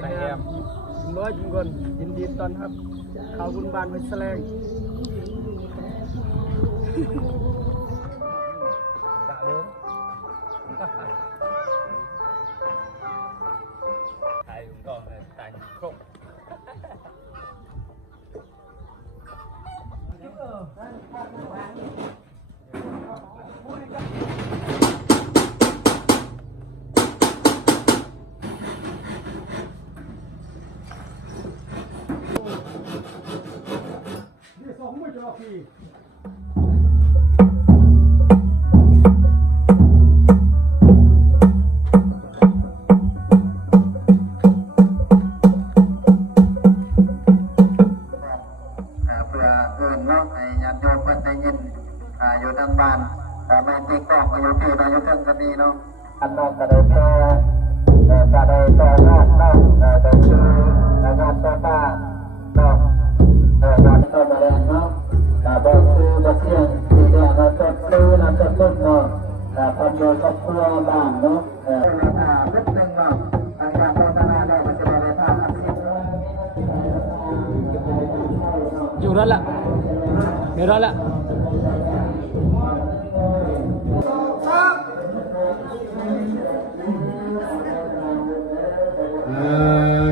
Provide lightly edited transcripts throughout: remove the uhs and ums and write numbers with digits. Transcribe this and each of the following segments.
แต่แฮมน้อยจุงกนยินดีตอนครับข่าวบุญบานไปแสลงตะเลยไทยก็ตายครบอยู่ทางบ้านแม่ตีกล้องอยู่ที่นายกเทิงกันดีเนาะอันนอกก็ได้ต่องานเนาะได้คืองานต่อตาเนาะงานต่อมาแล้วเนาะบอกคือมาเที่ยงที่เนี่ยเราจดซื้อเราจดรุ่นเนาะคอนโดครอบครัวบ้านเนาะราคานิดนึงเนาะการโฆษณาได้มันจะได้ราคาอยู่รถละเดี๋ยวรถละ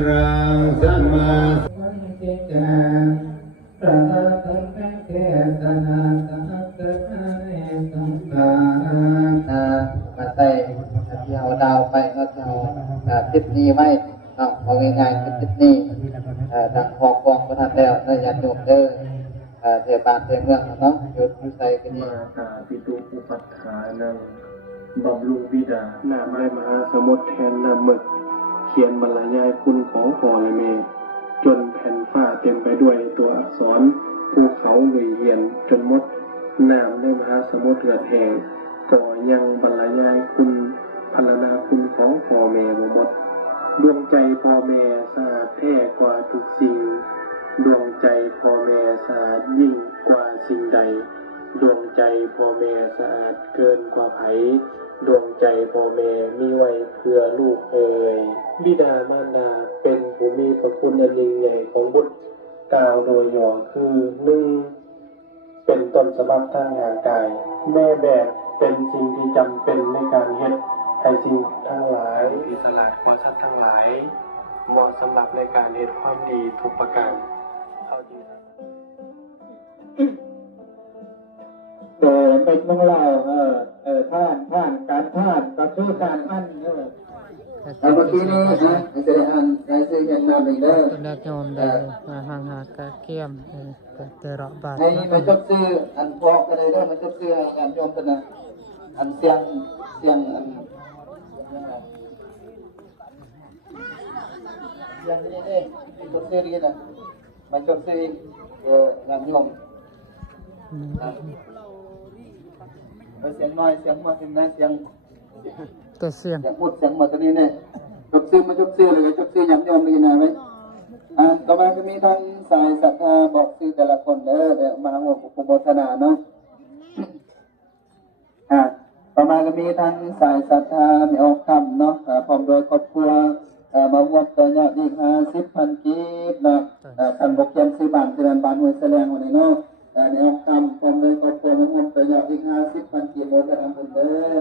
รังสัมมาทิฏฐิพระพุทธเจ้าตนาตัสสะสัมมามาใส่ที่เอาดาวไปก็เอาทิศนี้ไว้เอาง่ายๆคือทิศนี้ดังหอกกองประทัดแล้วเนื้อยันโยมเด้อเทบานเทเมืองเนาะหยุดใส่กันนี่มาตาปิตุอุปัฏฐานังบำรุงบิดาหน้าไม้มหาสมุทรแทนน้ำหมึกเขียนบรรยายคุณของพ่อและแม่จนแผ่นฟ้าเต็มไปด้วยตัวอักษรภูเขาเวียนจนหมดน้ำในมหาสมุทรเหือดแห้งก็ยังบรรยายคุณพรรณนาคุณของพ่อแม่บ่หมดดวงใจพ่อแม่สะอาดแท้กว่าทุกสิ่งดวงใจพ่อแม่สะอาดยิ่งกว่าสิ่งใดดวงใจพ่อแม่สะอาดเกินกว่าไผดวงใจพ่อแม่มีไว้เพื่อลูกเอ่ยบิดามารดาเป็นผู้มีพระคุณอันยิ่งใหญ่ของบุตรกล่าวโดยย่อคือหนึ่งเป็นต้นฉบับทางร่างกายแม่แบบเป็นสิ่งที่จำเป็นในการเฮ็ดให้สิ่งทั้งหลายที่สลัดกว่าสัตว์ทั้งหลายเหมาะสำหรับในการเฮ็ดความดีทุกประการเข้าจริงเป็นเมืองเราท่านการท่านก็คือการอันเมื่อกี้นี้นะจะได้อ่านรายชื่ออย่างนำอีกเด้อตัวเล็กโยมได้ห่างหากะเกียมเตระบาดให้มาจบซื้ออันพอกกันเลยเด้อมาจบซื้ออันยอมกันนะอันเสียงอันอย่างนี้นี่จบซื้อดีนะมาจบซื้องานยอมเสียงน้อยเสียงมาถึงนะเสียงตัวเสียงพูดเสียงมาตอนนี้เนี่ยจบซื้อมาจบซื้อเลยจบซื้อย้ำยอมเลยนะไหมต่อมาจะมีทั้งสายศรัทธาบอกซื้อแต่ละคนเด้อเดี๋ยวมาหัวปุโมทนาเนาะต่อมาก็มีทั้งสายศรัทธามีออกคำเนาะพร้อมโดยครอบครัวมาวัดตัวยอดอีก50,000 กีบนะท่านบอกเขียนซื้อบ้านเตือนบ้านห้วยแสลงวันนี้เนาะในออกคำพร้อมโดยครอบครัวมาวัดตัวยอดอีก50,000 กีบโมทนาบุญเด้อ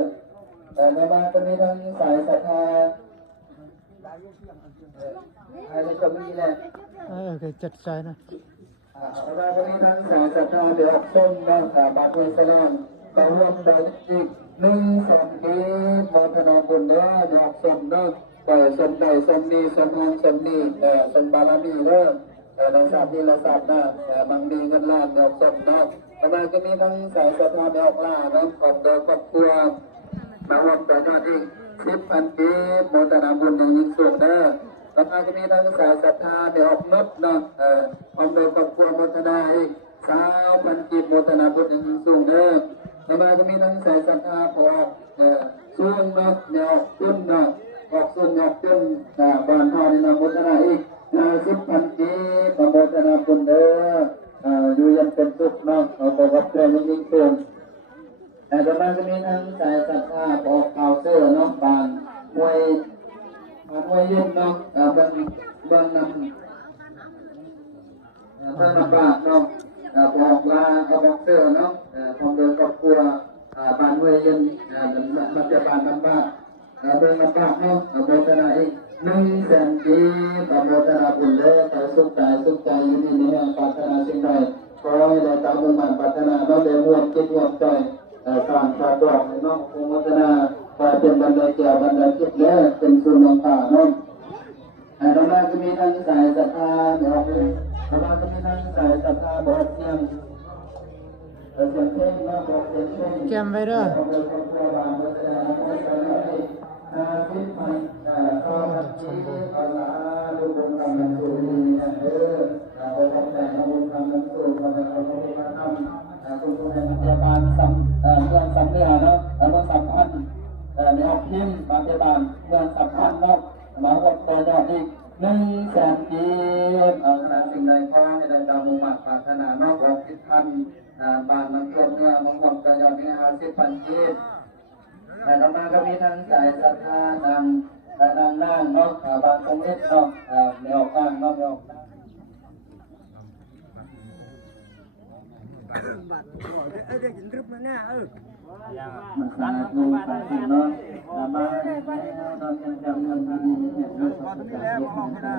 ต่อมาก็มีทั้งสายศรัทธาอะไรก็มีแหละโอเคจัดใจนะต่อมาก็มีทั้งสายศรัทธาเดือดส้มบ้านบ้านห้วยแสลงต่อรวมได้อีก1-2 กีบโมทนาบุญเด้อดอกส้มเนาะสมได้สมนี้สมงานสมนี้สมบารมีเริ่มในศาสตร์นี้ละศาสตร์หน้าบางดีเงินล้านดอกสมเนาะต่อมาก็มีทั้งสายศรัทธาดอกล่าเนาะของโดยครอบครัวมาวัดต่อยอดอีก10,000 กีบโมทนาบุญอย่างยิ่งสูงเด้อต่อมาก็มีทั้งสายศรัทธาดอกนดเนาะของโดยครอบครัวโมทนาอีก20,000 กีบโมทนาบุญอย่างยิ่งสูงเด้อต่อมาก็มีทั้งสายศรัทธาของสูงเนาะแนวขึ้นเนาะออกส่วนออกจนบ้านทอนี่นะโมทนาอีก10,000 กีบโมทนาบุญเด้ออยู่ยันเป็นสุขเนาะขอรับแรงยิ่งสูงต่อมาจะมีทั้งสายศรัทธาออกข่าวเสื้อเนาะบ้านห้วย วยเย็นเนาะเบิ่งนำเพื่อนำบาทเนาะบอกลาเอาบอกเตอร์เนาะพร้อมโดยครอบครัวบ้านห้วยเย็นมันจะบ้านน้ำบ้านเบิ่งน้ำบ้านเนาะโมทนาอีก100,000 ปีโมทนาบุญเด้อแต่สุขใจอยู่นี่ในปรารถนาสิ่งใดขอให้ได้ตามมุ่งมั่นปรารถนาเนาะได้ม่วนคิดม่วนใจสร้างชาติดอกให้เนาะโมทนาขอเป็นบันไดแก้วบันไดคิดและเป็นสุนทรภาเนาะตรงนั้นก็มีทั้งสายศรัทธาเดี๋ยวตรงนั้นก็มีทั้งสายศรัทธาบอกเสียงเสียงเพลงเนาะบอกเสียงเพลง แกมไว้เด้อ คุณผู้ให้พยาบาลเมืองสัมเนียเนาะเมืองสัมพันธ์ในออกพิมพ์พยาบาลเมืองสัมพันธ์เนาะมาวัดตัวยอดอีก100,000 ปีเอาสารสิ่งใดขอให้ได้ดาวมุ่งมั่นปรารถนาเนาะบอกคิดทันบ้านน้ำท่วมเนื้อมาวัดตัวยอดอีก50,000 ปีต่อมาก็มีทั้งสายศรัทธานางนั่งเนาะบางตรงนี้เนาะในออกข้างเนาะในออกข้าง มันสาธุสาธุเนาะมาตอนยังจำยังดีเนี่ยเราขอที่แล้วมาห้องให้ได้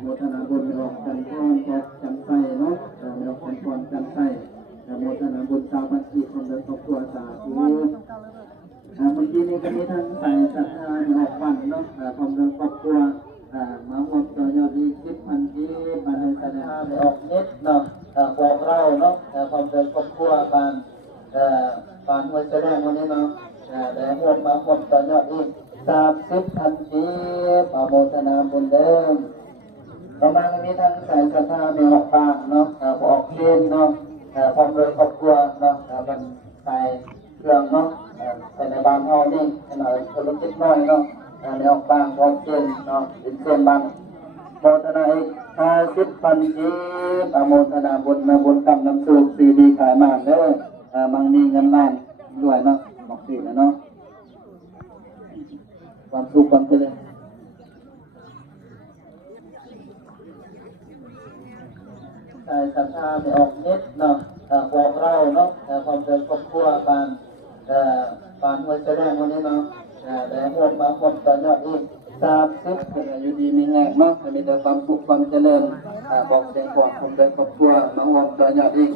โมทนาบุญออกกันพรออกกันใส่เนาะออกกันพรกันใส่โมทนาบุญชาวบ้านที่คนเดินครอบครัวสาธุเมื่อกี้นี้ก็มีทั้งใส่ศรัทธาออกวันเนาะคนเดินครอบครัวมาหมดตัวยอดดี10,000 ปีมาในแสดงออกนิดเนาะบอกเราเนาะคนเดินครอบครัวบ้านห้วยแสดงวันนี้เนาะแต่หมดมาหมดตัวยอดอีก30,000 ปีโมทนาบุญเดิมต่อมาก็มีทั้งสายศรัทธามีออกบ้านเนาะออกเช่นเนาะคนเดินครอบครัวเนาะมันใส่เครื่องเนาะใส่ในบ้านเฮานี่หน่อยคนละนิดน้อยเนาะในออกบ้านออกเช่นเนาะเป็นเช่นบ้านโมทนาอีก50,000 ปีโมทนาบุญบุญกรรมน้ำสูบซีดีขายมาเด้อบางนี้เงินล้านด้วยเนาะบอกสินะเนาะความสุขความเจริญใส่ศรัทธาไม่ออกนิดเนาะบอกเราเนาะความเจริญครอบครัวบ้านห้วยแสดงวันนี้เนาะแต่หมดมาหมดต่อยอดอีก30อยู่ดีมีแรงเนาะมีแต่ความสุขความเจริญบอกเสียงความความเจริญครอบครัวน้องวอมต่อยอดอีก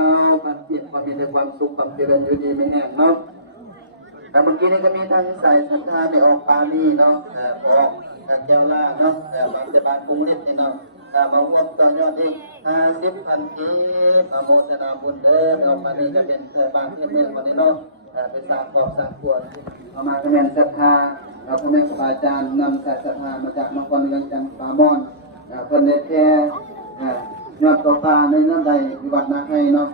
30,000 ปีก็มีแต่ความสุขความเจริญอยู่ดีมีแรงเนาะแต่เมื่อกี้นี้ก็มีทั้งสายศรัทธาในออกปานีเนาะออกแก้วล่าเนาะบางจะบานกรุงเทพนี่เนาะมาร่วมต่อยอดอีก50,000 ปีโมทนาบุญเด้อออกปานีจะเป็นบ้านเมืองวันนี้เนาะเป็นสร้างครอบสร้างครัวเอามาก็แม่นศรัทธาพ่อแม่ครูบาอาจารย์นำสายศรัทธามาจากมังกรเรืองจันทร์ปามอนเพิ่นได้แค่ยอดตัวปลาในนั้นใดวิวัฒนาให้เนาะ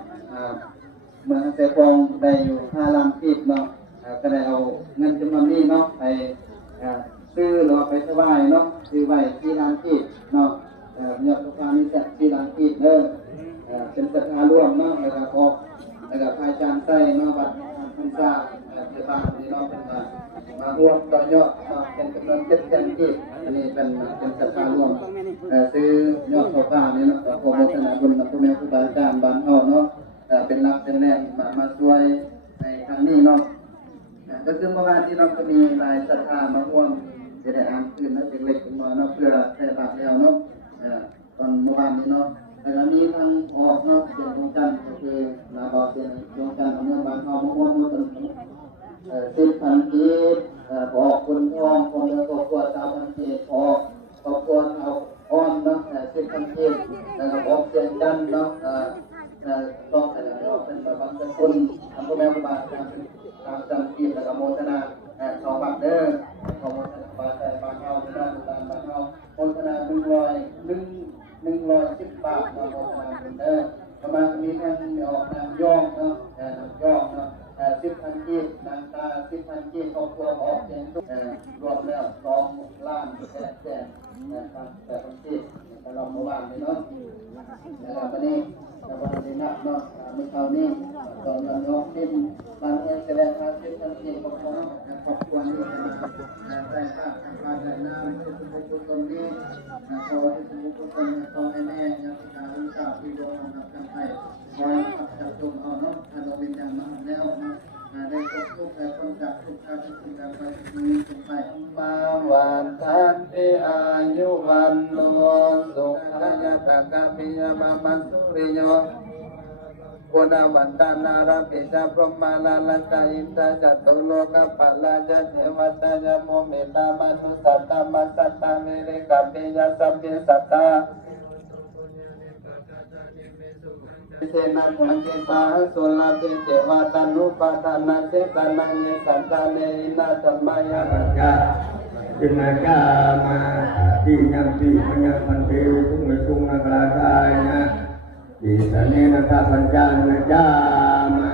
เมืองเสพงได้อยู่5 ล้านฟีตเนาะก็ได้เอาเงินจำนวนนี้เนาะไปซื้อหรือไปถวายเนาะซื้อไว้4 ล้านฟีตเนาะยอดตัวปลานี่จะ4 ล้านฟีตเด้อเป็นศรัทธาร่วมเนาะแล้วก็ออกแล้วก็พระอาจารย์ใส่เนาะบัดพรรษาที่บ้านนี่เนาะเป็นมาร่วมต่อยอดเป็นจำนวน700,000 ปีอันนี้เป็นศรัทธาร่วมซื้อยอดตัวปลานี่เนาะขอโมทนาบุญกับพ่อแม่ครูบาอาจารย์บ้านเฮาเนาะเป็นรักเป็นแรงมาช่วยในทางนี้เนาะก็คือเมื่อวานที่เราก็มีรายศรัทธามาร่วมจะได้อ่านคืนนะเล็กๆน้อยๆเนาะเพื่อใช้บาตรแล้วเนาะตอนเมื่อวานนี้เนาะแล้วมีทางออกเนาะเสียงดวงจันทร์ก็คือลาบอเสียงดวงจันทร์ของเมืองบ้านเฮามาร่วมมา10,000 ปีออกคนทองคนเดียวครอบครัว30,000 ปีออกครอบครัวเอาอ่อนเนาะ10,000 ปีแล้วก็ออกเสียงจันทร์เนาะต้องใส่ออกเป็นแบบบางคนทำพ่อแม่ครูบาอาจารย์ตามจำปีแล้วก็โมทนาสองบาทเด้อขอโมทนาบาทแต่บางเฮาที่นั่นตามบางเฮาโมทนา110 บาทมาโมทนาบุญเด้อประมาณมีท่านออกนางย่องเนาะนางย่องเนาะ10,000 กีบนางตา10,000 กีบครอบครัวออกเสียงรวมแล้ว2 ล้าน8แสนนะครับ8,000 กีบแต่เราเมื่อวานนี้เนาะแล้ววันนี้วันนี้นับเนาะ ในคราวนี้ตอนเราร้องเป็นบางเงินแสดงการเป็นทันทีของเราครอบครัวนี้ได้ทราบการได้นำเป็นสมุทรตรงนี้ขอที่สมุทรตรงนี้ขอให้แม่ยังศึกษาวิชาที่โรงทำกันไปคอยจับจุ่มเอาเนาะถ้าเราเป็นอย่างนั้นแล้วนะได้พบทุกข์และต้องจับทุกข์การที่สิ่งการไปมีสิ่งไปมาวันทันติอายุวันโนสุขายตะกะปิยมามัสสุริโยกุณวันตานาราปิจาพรหมาลาลกาอินทาจัตุโลกปัลลาจเทวตายโมเมตามนุสัตตามัสสัตตาเมเรกัปปิยาสัพเพสัตตาเสนาทังเกตาสุลาเกเจวาตันุปาทานาเสตานังเยสันตาเนอินาธรรมายาปัญญาJenaka mati nyampi menyampante tung nagradanya di sana nata panjang jama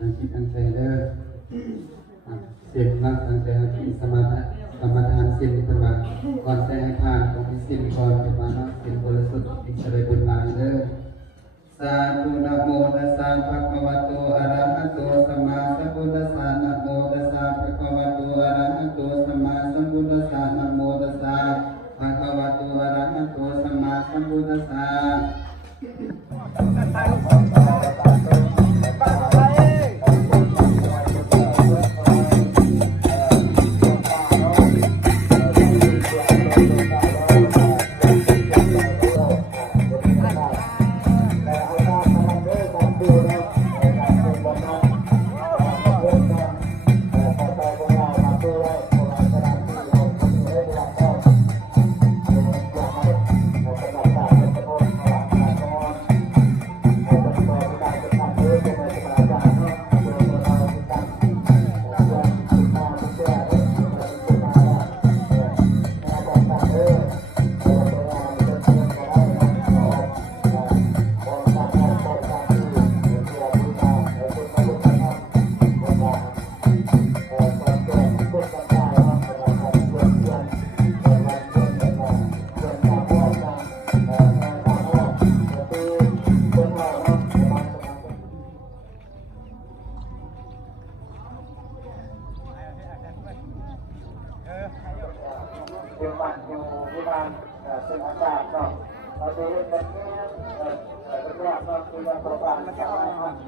Nanti kan saya siap kan saya di samataan sin di tengah kon sayaผ่านของsin kon di mana sin boleh sud di serai bunlander Satu namo tassa bhagavato arahato sama sambuddhassa namo tassa bhagavato arahato sama sambuddhassa namo tassa bhagavato arahato sama sambuddhassa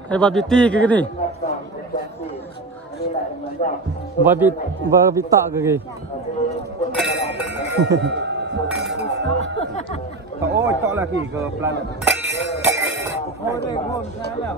Hai babiti ke ni? Babita ke ni? Oh, tak lagi ke plan. Oh, ni pun saya.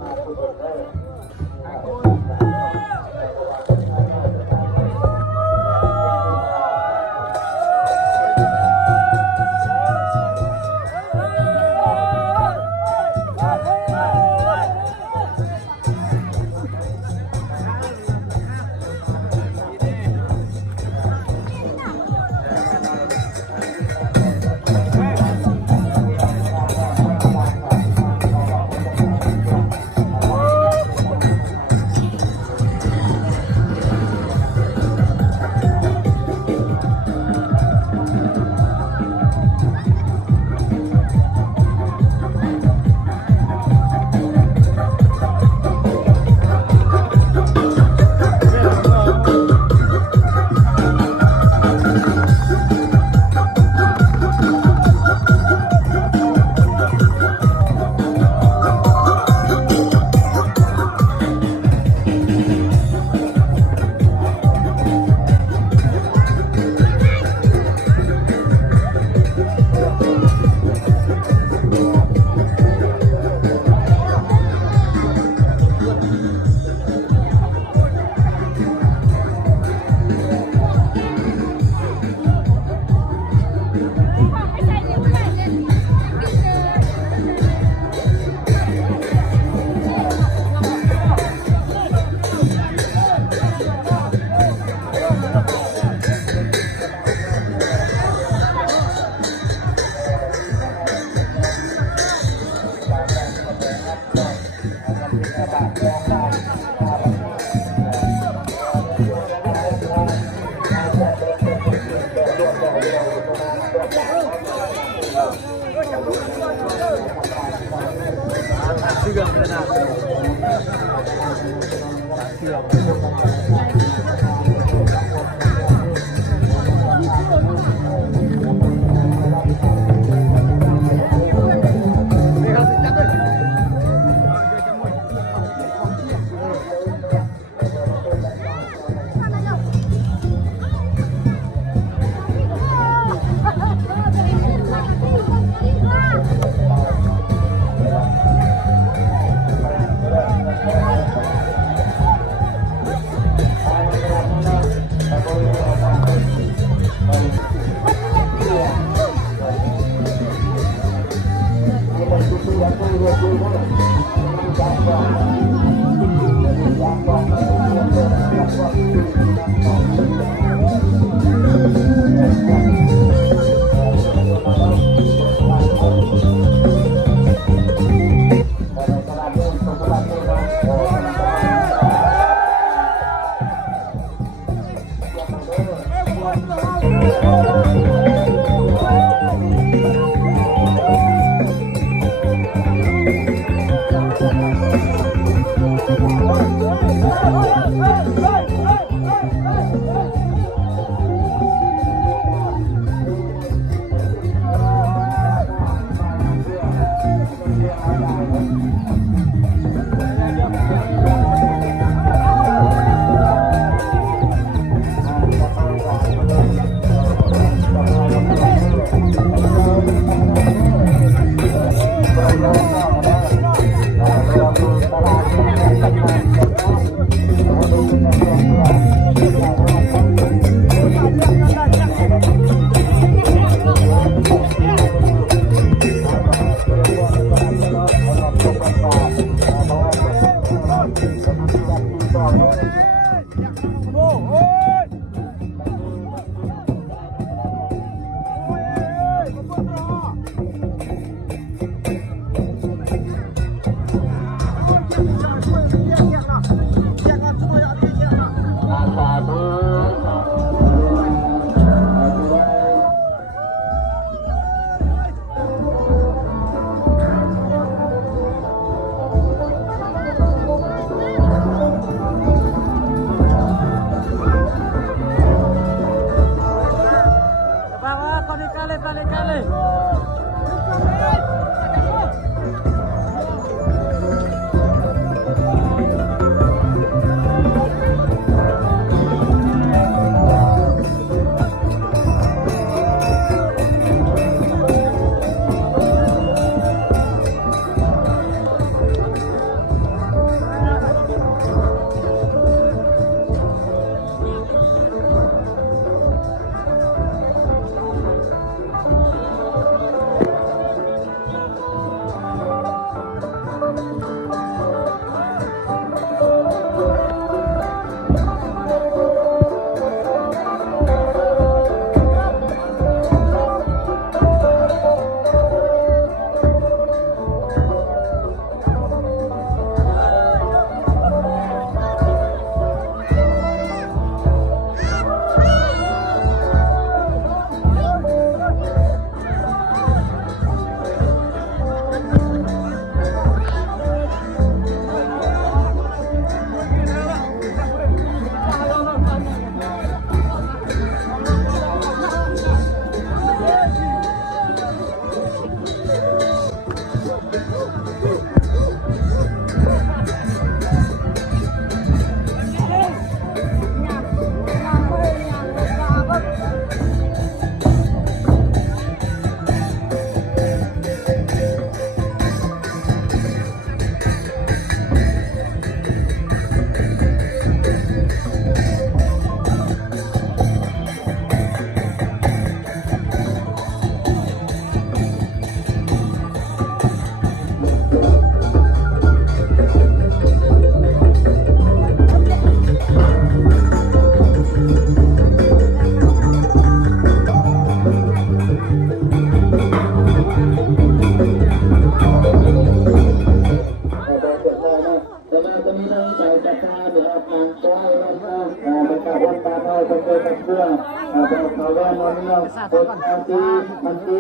มันจี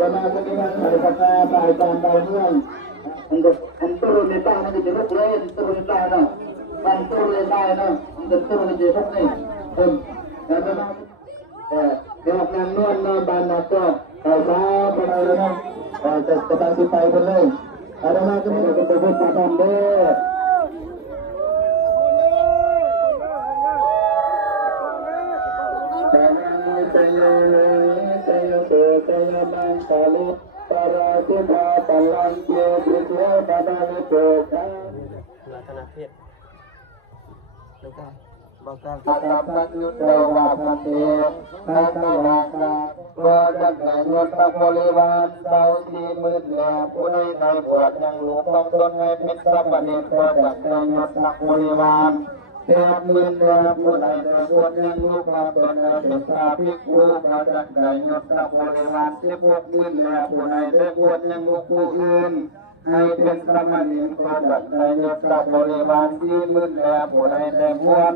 ก็น่าจะมีการใส่ปากกาใส่การใบเรื่อง turun di tanah di jeruk lain turun di tanah kan turun di tanah turun di jeruk ni karena dewan nanuan na banato kaya penayunan tetapi pai boleh ada lagi yang ketebut macam deh saya mangkali para kita palang dia pada itu tanahเทศแล้วก็บอกกัน Katapan yudawa pati Katawaga Wajan yuta poliwan Tau si mudla Punai nai buat yang lupang Tunai pitsa panit Wajan yuta poliwan Tiap mudla Punai nai buat yang lupang Tunai pitsa pikku Wajan yuta poliwan Sipuk mudla Punai nai buat yang lupangให้เป็นสมณีโคจักในยศบริวารที่มืดแลผู้ใดได้บวช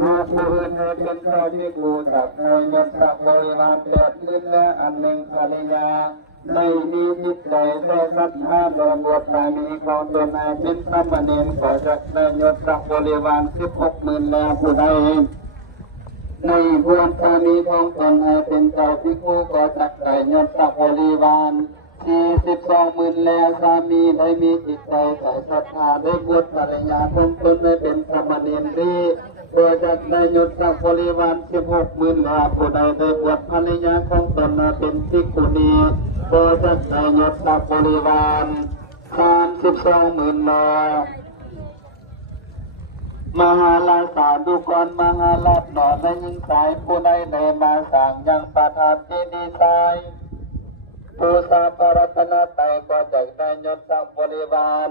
มาผู้อื่นให้เป็นเจ้าที่กูจักในยศบริวารแปดมืดและอันหนึ่งภริยาในมีจิตใจได้ศรัทธาโดยบวชสามีของตนให้เป็นสมณีโคจักในยศบริวาร16,000แล้วผู้ใดในบวชสามีของตนให้เป็นเจ้าที่กูก็จักในยศบริวาร42,000แล้วสามีได้มีจิตใจใส่ศรัทธาได้บวชภรรยาของตนได้เป็นสมณีรีตัวจักได้ยศบริวาร16,000แล้วผู้ใดได้บวชภรรยาของตนเป็นภิกขุณีตัวจักได้ยศบริวาร32,000แล้วมหาลาสาดุกรมหาลาภหนอได้ยิงสายผู้ใดได้มาสั่งยังประทับเจดีย์ทรายผู้สาปารัตนาไตก็จักได้ยศสร้างบริวาร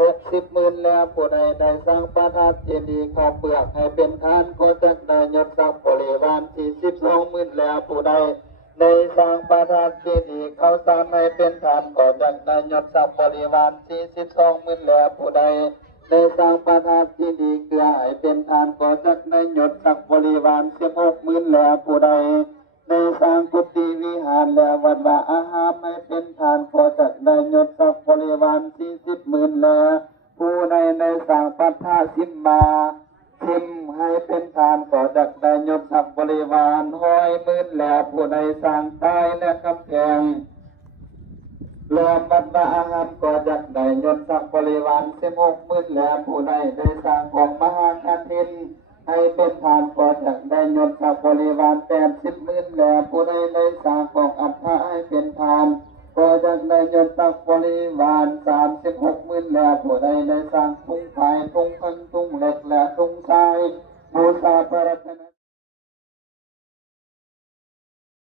60,000แล้วผู้ใดได้สร้างประทับเจดีย์ข้าวเปลือกให้เป็นทานก็จักได้ยศสร้างบริวาร42,000แล้วผู้ใดได้สร้างประทับเจดีย์ข้าวสารให้เป็นทานก็จักได้ยศสร้างบริวาร42,000แล้วผู้ใดได้สร้างประทับเจดีย์เกลือให้เป็นทานก็จักได้ยศสร้างบริวาร16,000แล้วผู้ใดในสร้างกุฏิวิหารและวัดวาอาหารให้เป็นทานขอจักได้ยศสักบริวาร40,000แล้วผู้ใดในสร้างปัทธาสิมมาทิมให้เป็นทานขอจักได้ยศสักบริวาร100,000แล้วผู้ใดสร้างใต้และกำแพงและวัดวาอาหารขอจักได้ยศสักบริวาร16,000แล้วผู้ใดได้สร้างของมหากฐินให้เป็นทานก็จักได้ยศสักบริวาร80,000แล้วผู้ใดได้สร้างของอัฐะให้เป็นทานก็จักได้ยศสักบริวาร36,000แล้วผู้ใดได้สร้างทุ่งไผ่ทุ่งพันทุ่งเหล็กและทุ่งทรายบูชาพระรัตน